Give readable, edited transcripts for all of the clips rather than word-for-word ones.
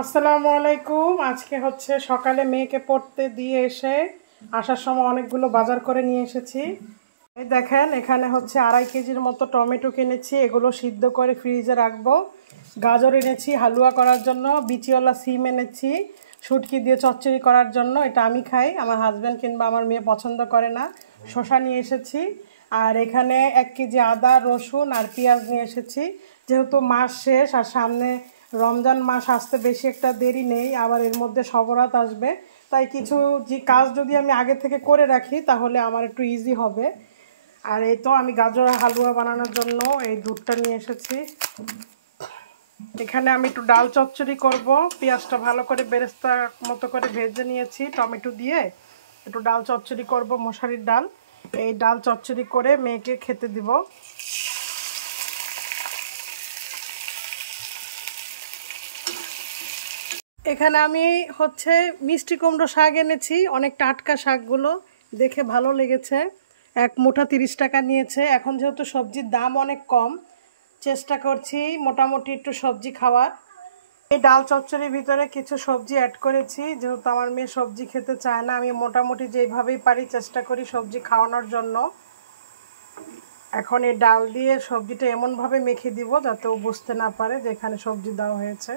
আসসালামু আলাইকুম। আজকে হচ্ছে সকালে মেয়েকে পড়তে দিয়ে এসে আসার সময় অনেকগুলো বাজার করে নিয়ে এসেছি। এই দেখেন, এখানে হচ্ছে 2.5 কেজির মতো টমেটো কিনেছি, এগুলো সিদ্ধ করে ফ্রিজে রাখবো। গাজর এনেছি হালুয়া করার জন্য, বিচিওয়ালা সিম এনেছি শুটকি দিয়ে চচ্চড়ি করার জন্য, এটা আমি খাই, আমার হাজব্যান্ড কিংবা আমার মেয়ে পছন্দ করে না। শসা নিয়ে এসেছি, আর এখানে 1 কেজি আদা রসুন আর পেঁয়াজ নিয়ে এসেছি। যেহেতু মাস শেষ আর সামনে রমজান মাস আসতে বেশি একটা দেরি নেই, আবার এর মধ্যে সবরাত আসবে, তাই কিছু যে কাজ যদি আমি আগে থেকে করে রাখি তাহলে আমার একটু ইজি হবে। আর এই তো আমি গাজর হালুয়া বানানোর জন্য এই দুধটা নিয়ে এসেছি। এখানে আমি একটু ডাল চচ্চড়ি করব, পেঁয়াজটা ভালো করে বেরেস্তা মতো করে ভেজে নিয়েছি টমেটো দিয়ে। একটু ডাল চচ্চড়ি করব, মশারির ডাল। এই ডাল চচ্চড়ি করে মেয়েকে খেতে দিব। এখানে আমি হচ্ছে মিষ্টি কুমড়ো শাক এনেছি, অনেক টাটকা শাকগুলো দেখে ভালো লেগেছে। 1 মুঠা 30 টাকা নিয়েছে। এখন যেহেতু সবজির দাম অনেক কম, চেষ্টা করছি মোটামুটি একটু সবজি খাওয়ার। এই ডাল চচ্চড়ির ভিতরে কিছু সবজি অ্যাড করেছি, যেহেতু আমার মেয়ে সবজি খেতে চায় না। আমি মোটামুটি যেইভাবেই পারি চেষ্টা করি সবজি খাওয়ানোর জন্য। এখন এই ডাল দিয়ে সবজিটা এমনভাবে মেখে দিব যাতে ও বুঝতে না পারে যে এখানে সবজি দেওয়া হয়েছে।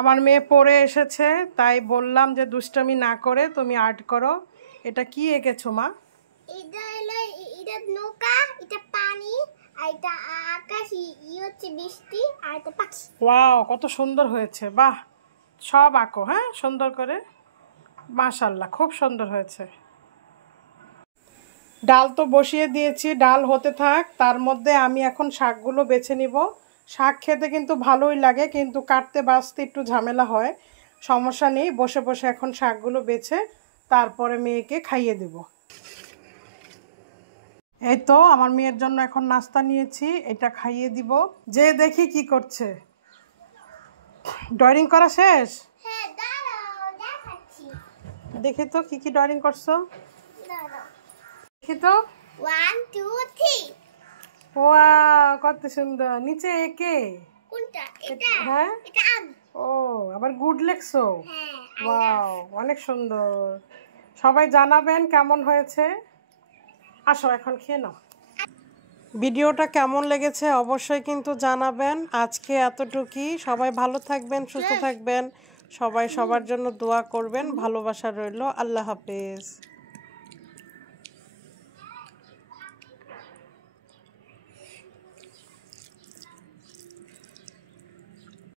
আমার মেয়ে পড়ে এসেছে, তাই বললাম যে দুষ্টামি না করে তুমি আর্ট করো। এটা কি এঁকেছো মা? এটা নৌকা, এটা পানি, আর এটা আকাশ, হচ্ছে বৃষ্টি, আর এটা পাখি। ওয়াও, কত সুন্দর হয়েছে! বাহ, সব আঁকো, হ্যাঁ, সুন্দর করে। মাশাআল্লাহ, খুব সুন্দর হয়েছে। ডাল তো বসিয়ে দিয়েছি, ডাল হতে থাক, তার মধ্যে আমি এখন শাকগুলো বেছে নিব। শাক খেতে কিন্তু ভালোই লাগে, কিন্তু কাটতে বাছতে একটু ঝামেলা হয়। সমস্যা নেই, বসে বসে এখন শাকগুলো বেছে তারপরে মেয়েকে খাইয়ে দেব। এই তো আমার মেয়ের জন্য এখন নাস্তা নিয়েছি, এটা খাইয়ে দিব। যে দেখি কি করছে। ড্রয়িং করা শেষ? হ্যাঁ, দাঁড়াও, দেখাচ্ছি। দেখি তো কি কি ড্রয়িং করছো, দাঁড়াও। দেখি তো। 1 2 3। ওয়াও, কত সুন্দর! নিচে একে কোনটা? এটা? হ্যাঁ, এটা আম। ও, আবার গুড লেখছো। হ্যাঁ, ওয়াও, অনেক সুন্দর। সবাই জানাবেন কেমন হয়েছে। আসো এখন খেয়ে নাও। ভিডিওটা কেমন লেগেছে অবশ্যই কিন্তু জানাবেন। আজকে এতটুকুই। সবাই ভালো থাকবেন, সুস্থ থাকবেন। সবাই সবার জন্য দোয়া করবেন। ভালোবাসা রইল। আল্লাহ হাফেজ।